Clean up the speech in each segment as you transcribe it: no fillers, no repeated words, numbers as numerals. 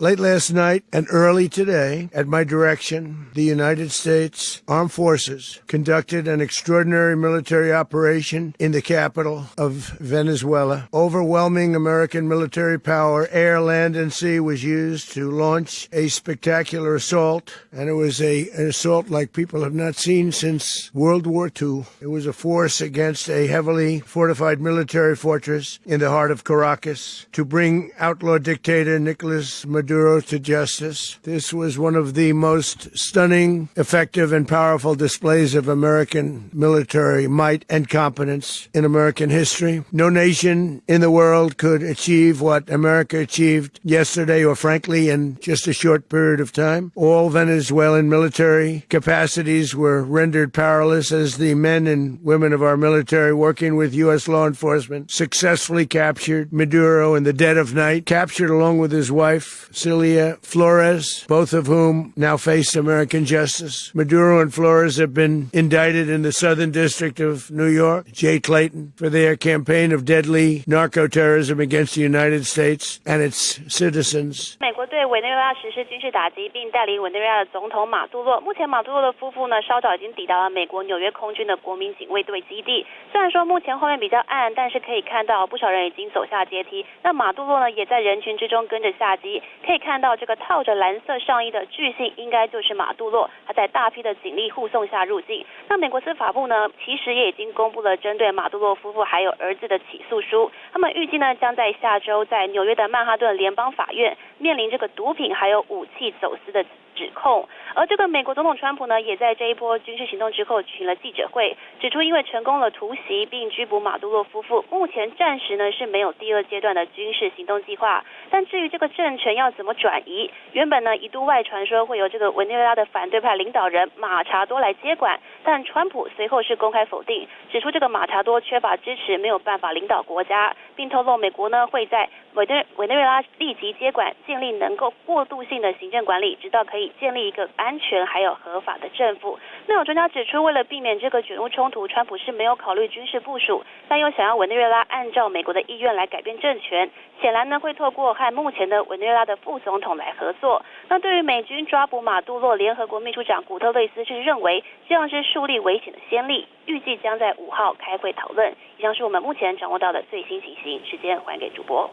Late last night and early today, at my direction, the United States Armed Forces conducted an extraordinary military operation in the capital of Venezuela. Overwhelming American military power, air, land, and sea, was used to launch a spectacular assault, and it was an assault like people have not seen since World War II. It was a force against a heavily fortified military fortress in the heart of Caracas to bring outlaw dictator Nicolás Maduro to justice. This was one of the most stunning, effective, and powerful displays of American military might and competence in American history. No nation in the world could achieve what America achieved yesterday, or frankly, in just a short period of time. All Venezuelan military capacities were rendered powerless as the men and women of our military, working with U.S. law enforcement, successfully captured Maduro in the dead of night, captured along with his wife, Cilia Flores, both of whom now face American justice. Maduro and Flores have been indicted in the Southern District of New York, Jay Clayton, for their campaign of deadly narco-terrorism against the United States and its citizens. 美国对委内瑞拉实施军事打击，并带领委内瑞拉的总统马杜洛。目前马杜洛的夫妇呢，稍早已经抵达了美国纽约空军的国民警卫队基地。虽然说目前后面比较暗，但是可以看到不少人已经走下阶梯。那马杜洛呢，也在人群之中跟着下机。可以看到这个套着蓝色上衣的巨星，应该就是马杜洛。他在大批的警力护送下入境。那美国司法部呢，其实也已经公布了针对马杜洛夫妇还有儿子的起诉书。他们预计呢，将在下周在纽约的曼哈顿联邦法院面临这个毒品还有武器走私的指控。而这个美国总统川普呢，也在这一波军事行动之后举行了记者会，指出因为成功了突袭并拘捕马杜洛夫妇，目前暂时呢是没有第二阶段的军事行动计划。但至于这个政权要怎么转移，原本呢一度外传说会由这个委内瑞拉的反对派领导人马查多来接管，但川普随后是公开否定，指出这个马查多缺乏支持，没有办法领导国家，并透露美国呢会在委内瑞拉立即接管，建立能够过渡性的行政管理，直到可以建立一个安全还有合法的政府。那有专家指出，为了避免这个卷入冲突，川普是没有考虑军事部署，但又想要委内瑞拉按照美国的意愿来改变政权，显然呢会透过和目前的委内瑞拉的副总统来合作。那对于美军抓捕马杜洛，联合国秘书长古特雷斯是认为这样是树立危险的先例，预计将在5号开会讨论。以上是我们目前掌握到的最新情形，时间还给主播。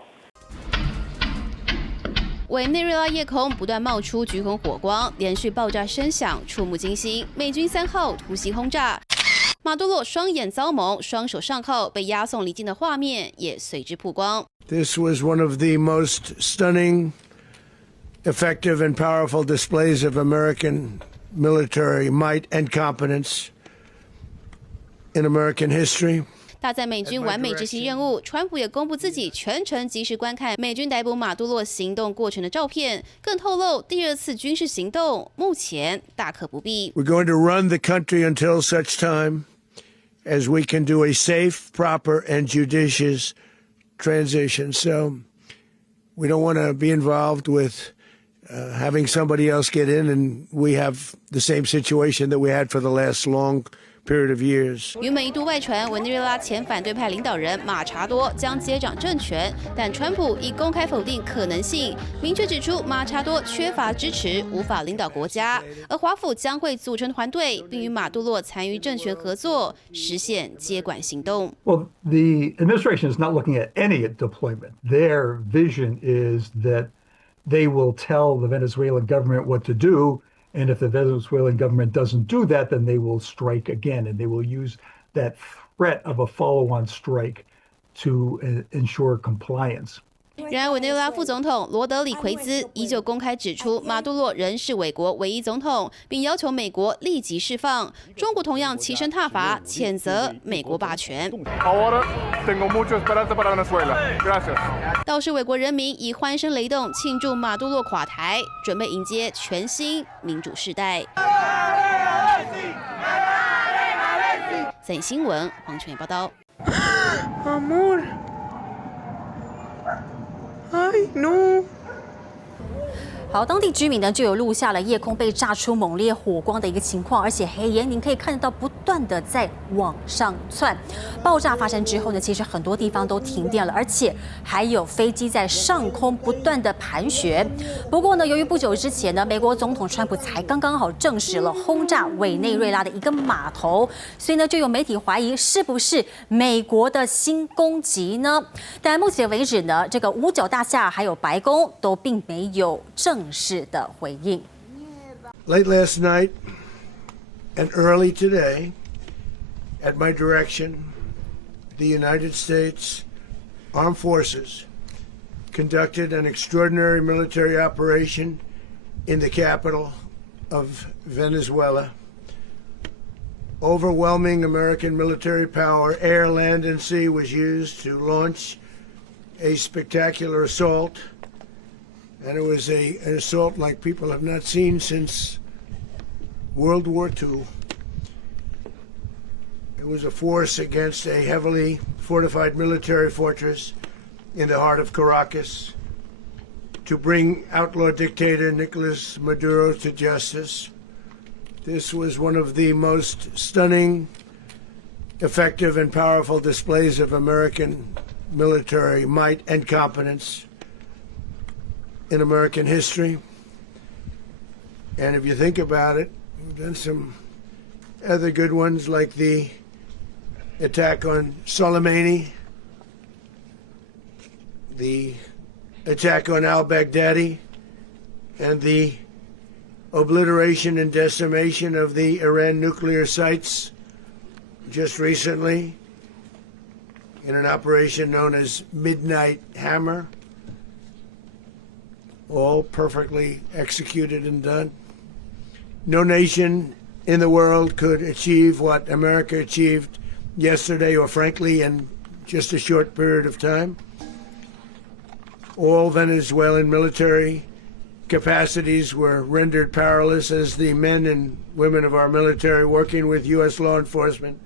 委内瑞拉夜空不断冒出橘红火光，连续爆炸声响触目惊心。美军3号突袭轰炸，马杜洛双眼遭蒙，双手上铐被押送离境的画面也随之曝光。This was one of the most stunning, effective, and powerful displays of American military might and competence in American history. 大赞美军完美执行任务，川普也公布自己全程及时观看美军逮捕马杜洛行动过程的照片，更透露第二次军事行动目前大可不必。We're going to run the country until such time as we can do a safe, proper, and judicious transition. So we don't want to be involved with having somebody else get in, and we have the same situation that we had for the last long period of years. 原本一度外传委内瑞拉前反对派领导人马查多将接掌政权，但川普已公开否定可能性，明确指出马查多缺乏支持，无法领导国家，而华府将会组成团队，并与马杜洛参与政权合作，实现接管行动。Well, the administration is not looking at any deployment. Their vision is that they will tell the Venezuelan government what to do. And if the Venezuelan government doesn't do that, then they will strike again, and they will use that threat of a follow-on strike to ensure compliance. 然而，委内瑞拉副总统罗德里奎兹依旧公开指出，马杜洛仍是委国唯一总统，并要求美国立即释放。中国同样齐声挞伐，谴责美国霸权。倒是，委国人民以欢声雷动庆祝马杜洛垮台，准备迎接全新民主世代。在新闻，黄泉报道。Ay, no. 好，当地居民呢就有录下了夜空被炸出猛烈火光的一个情况，而且黑烟您可以看得到不断的在往上窜。爆炸发生之后呢，其实很多地方都停电了，而且还有飞机在上空不断的盘旋。不过呢，由于不久之前呢，美国总统川普才刚好证实了轰炸委内瑞拉的一个码头，所以呢，就有媒体怀疑是不是美国的新攻击呢？但目前为止呢，这个五角大厦还有白宫都并没有正式的回应。Late last night and early today, at my direction, the United States Armed Forces conducted an extraordinary military operation in the capital of Venezuela. Overwhelming American military power, air, land, and sea, was used to launch a spectacular assault. And it was an assault like people have not seen since World War II. It was a force against a heavily fortified military fortress in the heart of Caracas to bring outlaw dictator Nicolás Maduro to justice. This was one of the most stunning, effective, and powerful displays of American military might and competence in American history. And if you think about it, we've done some other good ones like the attack on Soleimani, the attack on al-Baghdadi, and the obliteration and decimation of the Iran nuclear sites just recently in an operation known as Midnight Hammer. All perfectly executed and done. No nation in the world could achieve what America achieved yesterday, or frankly in just a short period of time. All Venezuelan military capacities were rendered powerless as the men and women of our military, working with U.S. law enforcement,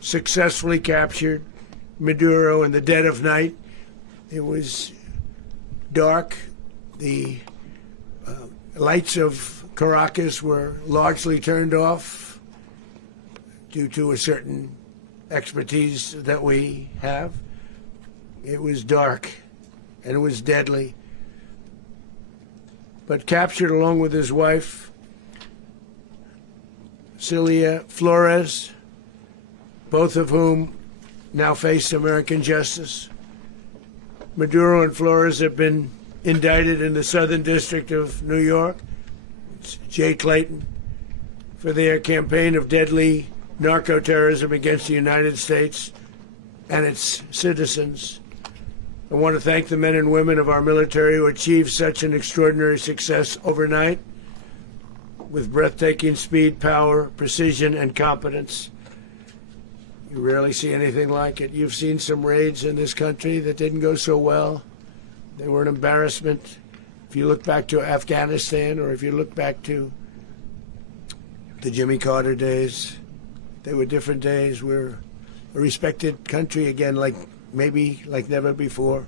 successfully captured Maduro in the dead of night. It was dark. The lights of Caracas were largely turned off due to a certain expertise that we have. It was dark and it was deadly. But captured along with his wife, Cilia Flores, both of whom now face American justice. Maduro and Flores have been indicted in the Southern District of New York, it's Jay Clayton, for their campaign of deadly narco-terrorism against the United States and its citizens. I want to thank the men and women of our military who achieved such an extraordinary success overnight with breathtaking speed, power, precision, and competence. You rarely see anything like it. You've seen some raids in this country that didn't go so well. They were an embarrassment. If you look back to Afghanistan, or if you look back to the Jimmy Carter days, they were different days. We're a respected country again, like never before.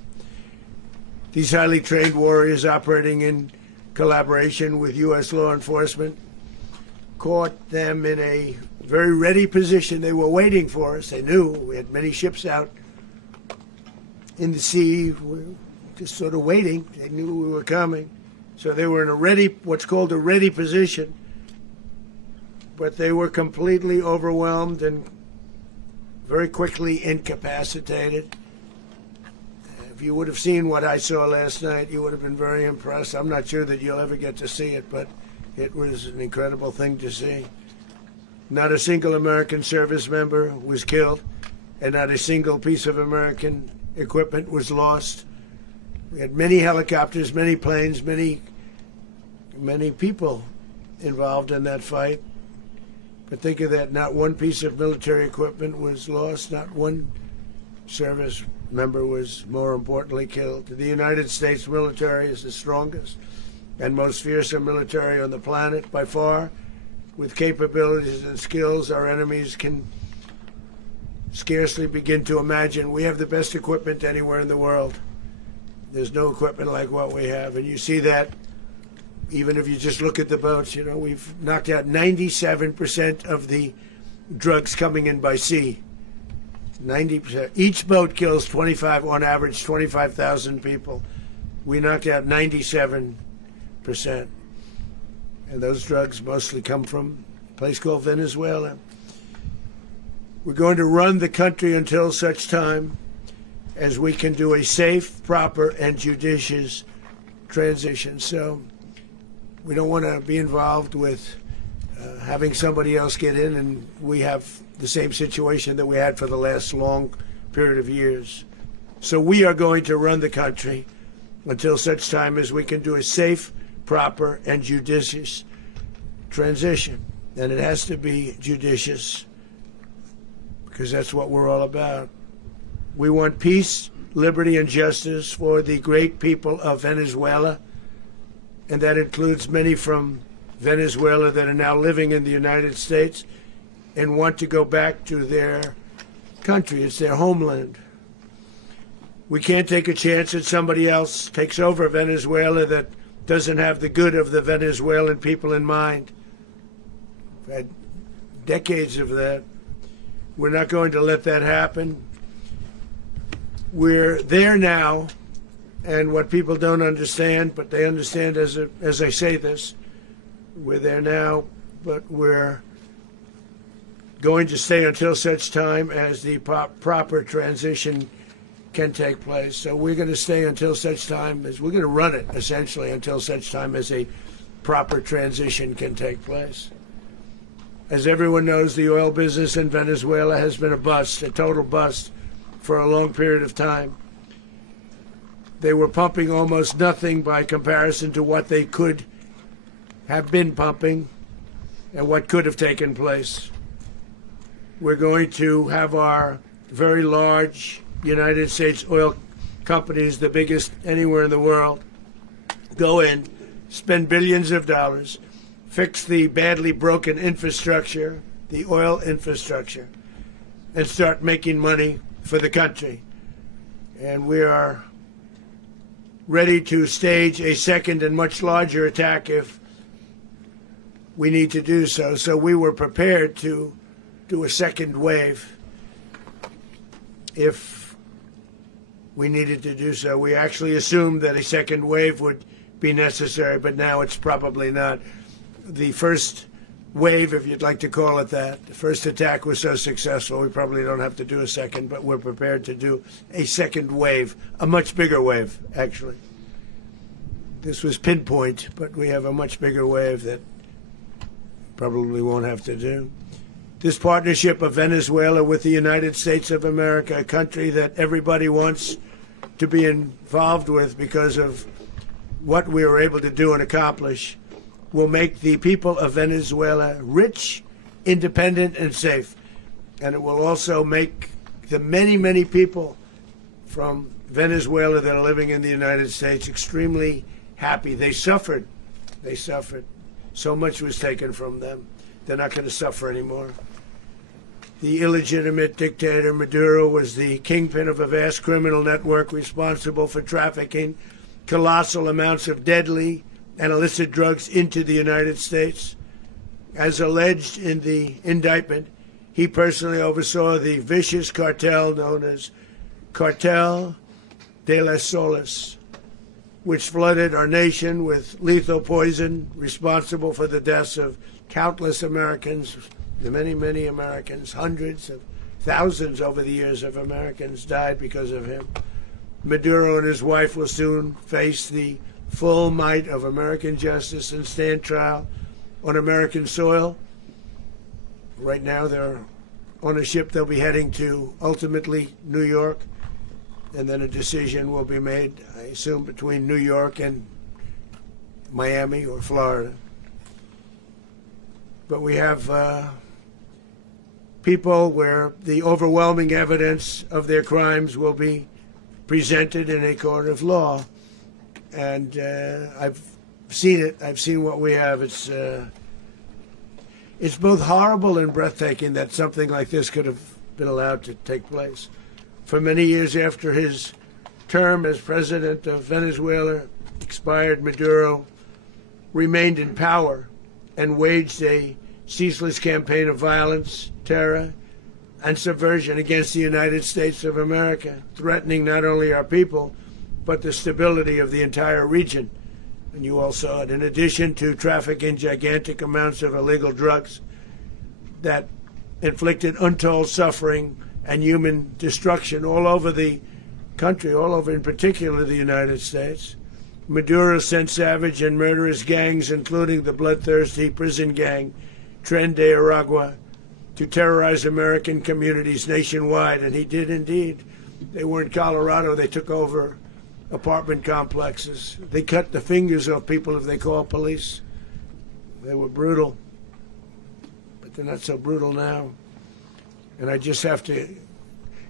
These highly trained warriors operating in collaboration with U.S. law enforcement caught them in a very ready position. They were waiting for us. They knew we had many ships out in the sea. We were just sort of waiting. They knew we were coming. So they were in a ready, what's called a ready position. But they were completely overwhelmed and very quickly incapacitated. If you would have seen what I saw last night, you would have been very impressed. I'm not sure that you'll ever get to see it, but it was an incredible thing to see. Not a single American service member was killed, and not a single piece of American equipment was lost. We had many helicopters, many planes, many people involved in that fight. But think of that, not one piece of military equipment was lost, not one service member was, more importantly, killed. The United States military is the strongest and most fearsome military on the planet by far. With capabilities and skills our enemies can scarcely begin to imagine. We have the best equipment anywhere in the world. There's no equipment like what we have, and you see that even if you just look at the boats, we've knocked out 97% of the drugs coming in by sea. 90%. Each boat kills on average 25,000 people. We knocked out 97%. And those drugs mostly come from a place called Venezuela. We're going to run the country until such time as we can do a safe, proper, and judicious transition. So we don't want to be involved with having somebody else get in, and we have the same situation that we had for the last long period of years. So we are going to run the country until such time as we can do a safe, proper, and judicious transition. And it has to be judicious because that's what we're all about. We want peace, liberty, and justice for the great people of Venezuela, and that includes many from Venezuela that are now living in the United States and want to go back to their country. It's their homeland. We can't take a chance that somebody else takes over Venezuela that doesn't have the good of the Venezuelan people in mind. We've had decades of that. We're not going to let that happen. We're there now, and what people don't understand, but they understand as I say this, we're there now, but we're going to stay until such time as the proper transition can take place. So we're going to stay until such time as we're going to run it, essentially, until such time as a proper transition can take place. As everyone knows, the oil business in Venezuela has been a bust, a total bust, for a long period of time. They were pumping almost nothing by comparison to what they could have been pumping and what could have taken place. We're going to have our very large United States oil companies, the biggest anywhere in the world, go in, spend billions of dollars, fix the badly broken infrastructure, the oil infrastructure, and start making money for the country. And we are ready to stage a second and much larger attack if we need to do so. So we were prepared to do a second wave if we needed to do so. We actually assumed that a second wave would be necessary, but now it's probably not. The first wave, if you'd like to call it that, the first attack was so successful, we probably don't have to do a second, but we're prepared to do a second wave, a much bigger wave, actually. This was pinpoint, but we have a much bigger wave that probably won't have to do. This partnership of Venezuela with the United States of America, a country that everybody wants to be involved with because of what we were able to do and accomplish, will make the people of Venezuela rich, independent, and safe. And it will also make the many, many people from Venezuela that are living in the United States extremely happy. They suffered. They suffered. So much was taken from them. They're not going to suffer anymore. The illegitimate dictator Maduro was the kingpin of a vast criminal network responsible for trafficking colossal amounts of deadly and illicit drugs into the United States. As alleged in the indictment, he personally oversaw the vicious cartel known as Cartel de las Solas, which flooded our nation with lethal poison, responsible for the deaths of countless Americans, the many, many Americans. Hundreds of thousands over the years of Americans died because of him. Maduro and his wife will soon face the full might of American justice and stand trial on American soil. Right now they're on a ship. They'll be heading to ultimately New York, and then a decision will be made, I assume, between New York and Miami or Florida. But we have people where the overwhelming evidence of their crimes will be presented in a court of law. And I've seen it. I've seen what we have. It's both horrible and breathtaking that something like this could have been allowed to take place. For many years after his term as president of Venezuela expired, Maduro remained in power and waged a ceaseless campaign of violence, terror, and subversion against the United States of America, threatening not only our people, but the stability of the entire region. And you all saw it. In addition to trafficking gigantic amounts of illegal drugs that inflicted untold suffering and human destruction all over the country, all over in particular the United States, Maduro sent savage and murderous gangs, including the bloodthirsty prison gang Tren de Aragua, to terrorize American communities nationwide, and he did indeed. They were in Colorado. They took over apartment complexes. They cut the fingers off people if they called police. They were brutal, but they're not so brutal now. And I just have to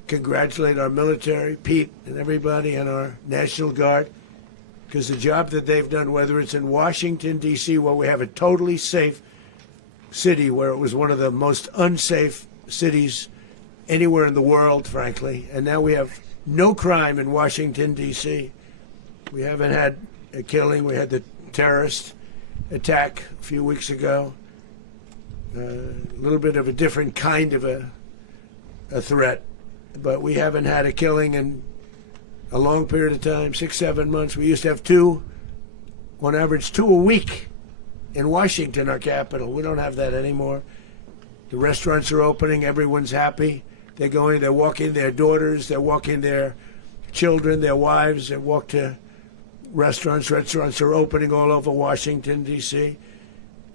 congratulate our military, Pete and everybody, and our National Guard, because the job that they've done, whether it's in Washington, D.C., where we have a totally safe city, where it was one of the most unsafe cities anywhere in the world, frankly, and now we have no crime in Washington, D.C. We haven't had a killing. We had the terrorist attack a few weeks ago. A little bit of a different kind of a threat, but we haven't had a killing in a long period of time, 6-7 months. We used to have two, on average, 2 a week in Washington, our capital. We don't have that anymore. The restaurants are opening. Everyone's happy. They're going, they're walking their daughters, they're walking their children, their wives. They walk to restaurants. Restaurants are opening all over Washington, D.C.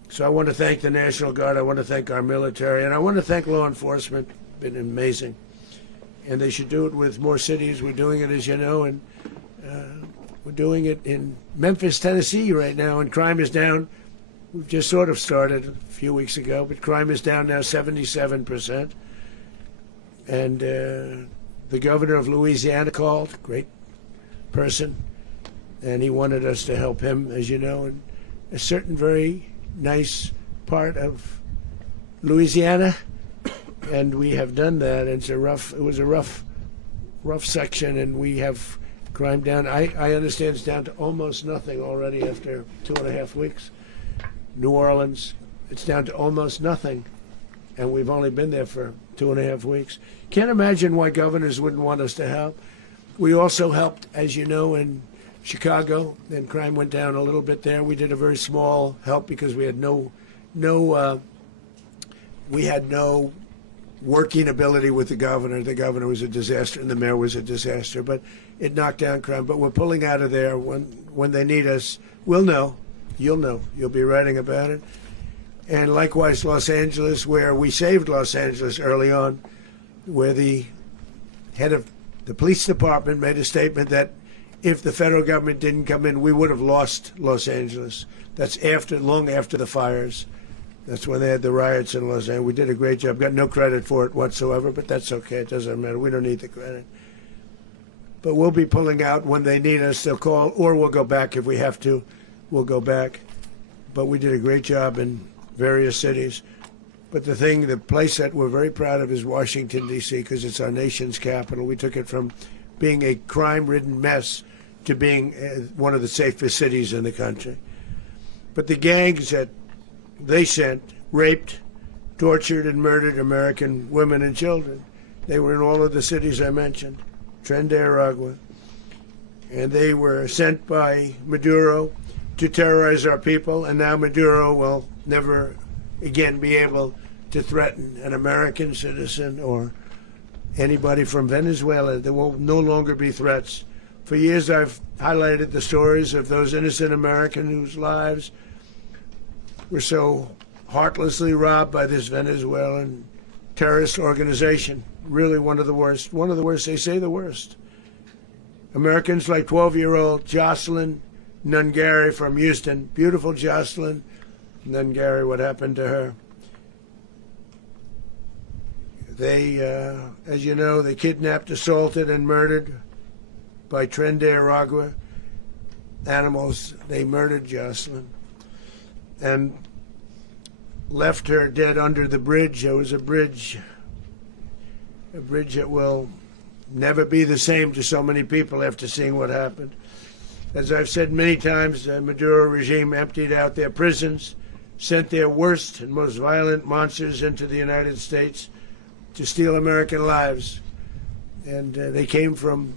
So I want to thank the National Guard. I want to thank our military. And I want to thank law enforcement. Been amazing. And they should do it with more cities. We're doing it, as you know, and we're doing it in Memphis, Tennessee right now, and crime is down. We've just sort of started a few weeks ago, but crime is down now 77%. And the governor of Louisiana called, great person, and he wanted us to help him, as you know, in a certain very nice part of Louisiana. And we have done that. It was a rough section, and we have crime down. I understand it's down to almost nothing already after 2.5 weeks. New Orleans, it's down to almost nothing, and we've only been there for 2.5 weeks. Can't imagine why governors wouldn't want us to help. We also helped, as you know, in Chicago, and crime went down a little bit there. We did a very small help because we had no working ability with the governor. The governor was a disaster, and the mayor was a disaster, but it knocked down crime. But we're pulling out of there. When they need us, we'll know. You'll know. You'll be writing about it. And likewise, Los Angeles, where we saved Los Angeles early on, where the head of the police department made a statement that if the federal government didn't come in, we would have lost Los Angeles. That's long after the fires. That's when they had the riots in Los Angeles. We did a great job. Got no credit for it whatsoever, but that's okay. It doesn't matter. We don't need the credit. But we'll be pulling out when they need us. They'll call, or we'll go back if we have to. We'll go back. But we did a great job in various cities. But the place that we're very proud of is Washington, D.C., because it's our nation's capital. We took it from being a crime-ridden mess to being one of the safest cities in the country. But the gangs that they sent raped, tortured, and murdered American women and children. They were in all of the cities I mentioned, Tren de Aragua. And they were sent by Maduro to terrorize our people, and now Maduro will never again be able to threaten an American citizen or anybody from Venezuela. There will no longer be threats. For years I've highlighted the stories of those innocent Americans whose lives were so heartlessly robbed by this Venezuelan terrorist organization. Really one of the worst. One of the worst, they say the worst. Americans like 12-year-old Jocelyn Nungary from Houston. Beautiful Jocelyn Nungary, what happened to her? They, as you know, they kidnapped, assaulted, and murdered by Tren de Aragua animals. They murdered Jocelyn and left her dead under the bridge. There was a bridge that will never be the same to so many people after seeing what happened. As I've said many times, the Maduro regime emptied out their prisons, sent their worst and most violent monsters into the United States to steal American lives. And they came from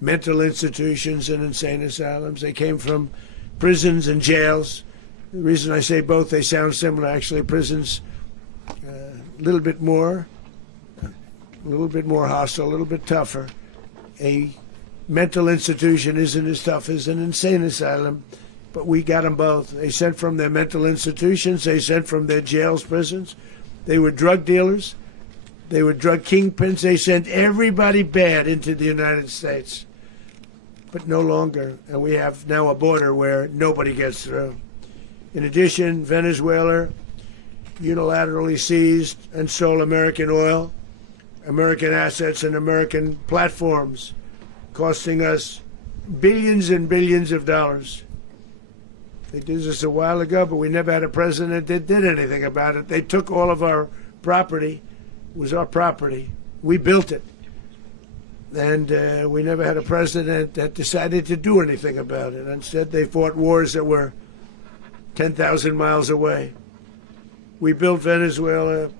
mental institutions and insane asylums. They came from prisons and jails. The reason I say both, they sound similar. Actually, prisons a little bit more hostile, a little bit tougher. A mental institution isn't as tough as an insane asylum, but we got them both. They sent from their mental institutions. They sent from their jails, prisons. They were drug dealers. They were drug kingpins. They sent everybody bad into the United States, but no longer. And we have now a border where nobody gets through. In addition, Venezuela unilaterally seized and stole American oil, American assets, and American platforms, costing us billions and billions of dollars. They did this a while ago, but we never had a president that did anything about it. They took all of our property. It was our property. We built it. And we never had a president that decided to do anything about it. Instead, they fought wars that were 10,000 miles away. We built Venezuela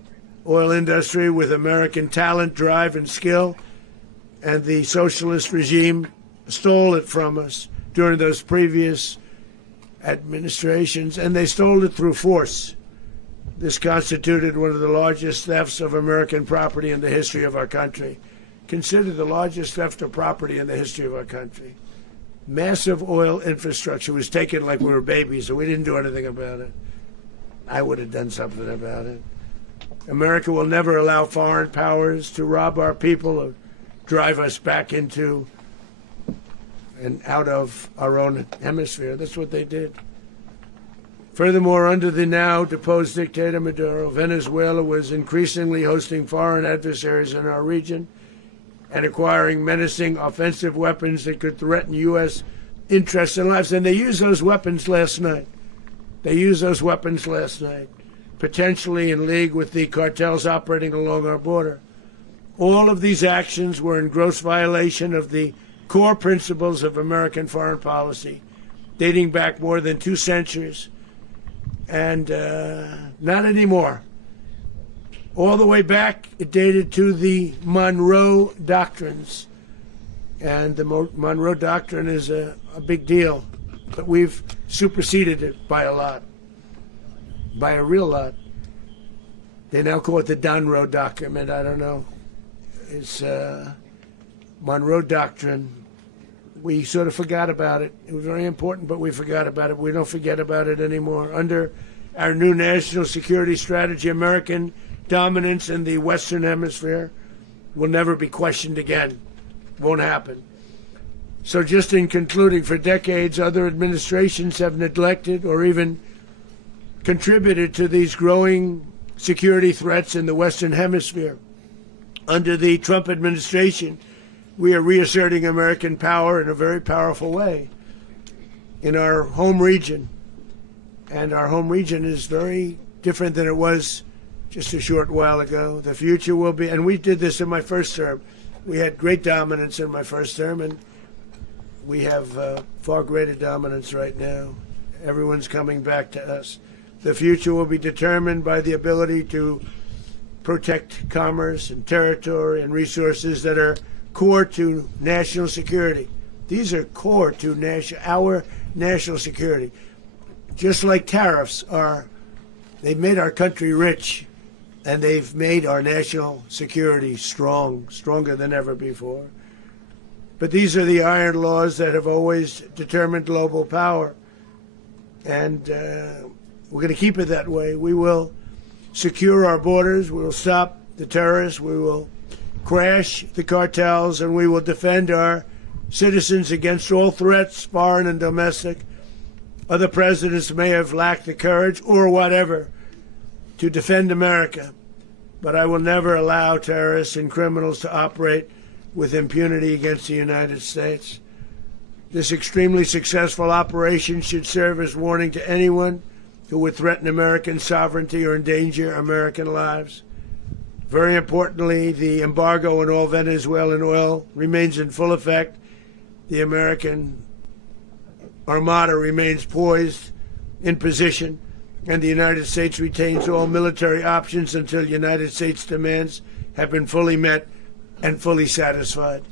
oil industry with American talent, drive, and skill, and the socialist regime stole it from us during those previous administrations, and they stole it through force. This constituted one of the largest thefts of American property in the history of our country. Considered the largest theft of property in the history of our country. Massive oil infrastructure was taken like we were babies, and we didn't do anything about it. I would have done something about it. America will never allow foreign powers to rob our people or drive us back into and out of our own hemisphere. That's what they did. Furthermore, under the now deposed dictator Maduro, Venezuela was increasingly hosting foreign adversaries in our region and acquiring menacing offensive weapons that could threaten U.S. interests and lives. And they used those weapons last night. Potentially in league with the cartels operating along our border. All of these actions were in gross violation of the core principles of American foreign policy, dating back more than 2 centuries. And not anymore. All the way back, it dated to the Monroe Doctrines. And the Monroe Doctrine is a big deal. But we've superseded it by a lot. By a real lot. They now call it the Monroe Document. I don't know. It's Monroe Doctrine. We sort of forgot about it. It was very important, but we forgot about it. We don't forget about it anymore. Under our new national security strategy, American dominance in the Western Hemisphere will never be questioned again. Won't happen. So just in concluding, for decades, other administrations have neglected or even contributed to these growing security threats in the Western Hemisphere. Under the Trump administration, we are reasserting American power in a very powerful way in our home region. And our home region is very different than it was just a short while ago. The future will be, and we did this in my first term. We had great dominance in my first term, and we have far greater dominance right now. Everyone's coming back to us. The future will be determined by the ability to protect commerce and territory and resources that are core to national security. These are core to our national security. Just like tariffs are, they've made our country rich, and they've made our national security stronger than ever before. But these are the iron laws that have always determined global power. And we're going to keep it that way. We will secure our borders. We will stop the terrorists. We will crash the cartels, and we will defend our citizens against all threats, foreign and domestic. Other presidents may have lacked the courage or whatever to defend America, but I will never allow terrorists and criminals to operate with impunity against the United States. This extremely successful operation should serve as warning to anyone who would threaten American sovereignty or endanger American lives. Very importantly, the embargo on all Venezuelan oil remains in full effect. The American armada remains poised in position, and the United States retains all military options until United States demands have been fully met and fully satisfied.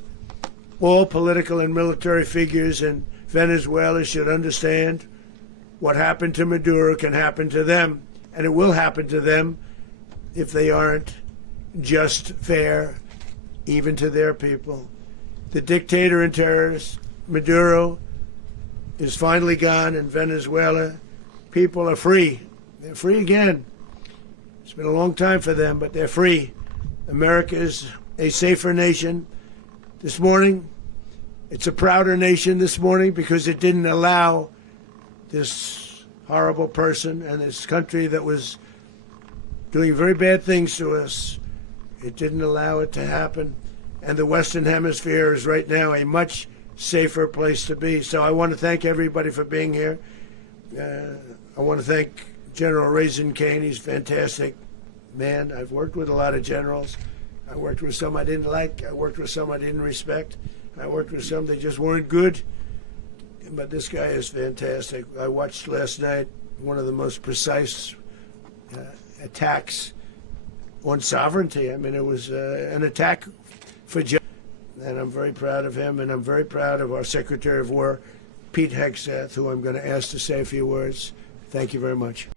All political and military figures in Venezuela should understand what happened to Maduro can happen to them, and it will happen to them if they aren't just fair, even to their people. The dictator and terrorist, Maduro, is finally gone in Venezuela. People are free. They're free again. It's been a long time for them, but they're free. America is a safer nation. This morning, it's a prouder nation this morning because it didn't allow this horrible person and this country that was doing very bad things to us. It didn't allow it to happen. And the Western Hemisphere is right now a much safer place to be. So I want to thank everybody for being here. I want to thank General Raisin Kane. He's a fantastic man. I've worked with a lot of generals. I worked with some I didn't like. I worked with some I didn't respect. I worked with some that just weren't good. But this guy is fantastic. I watched last night one of the most precise attacks on sovereignty. I mean, it was an attack for justice. And I'm very proud of him, and I'm very proud of our Secretary of War, Pete Hegseth, who I'm going to ask to say a few words. Thank you very much.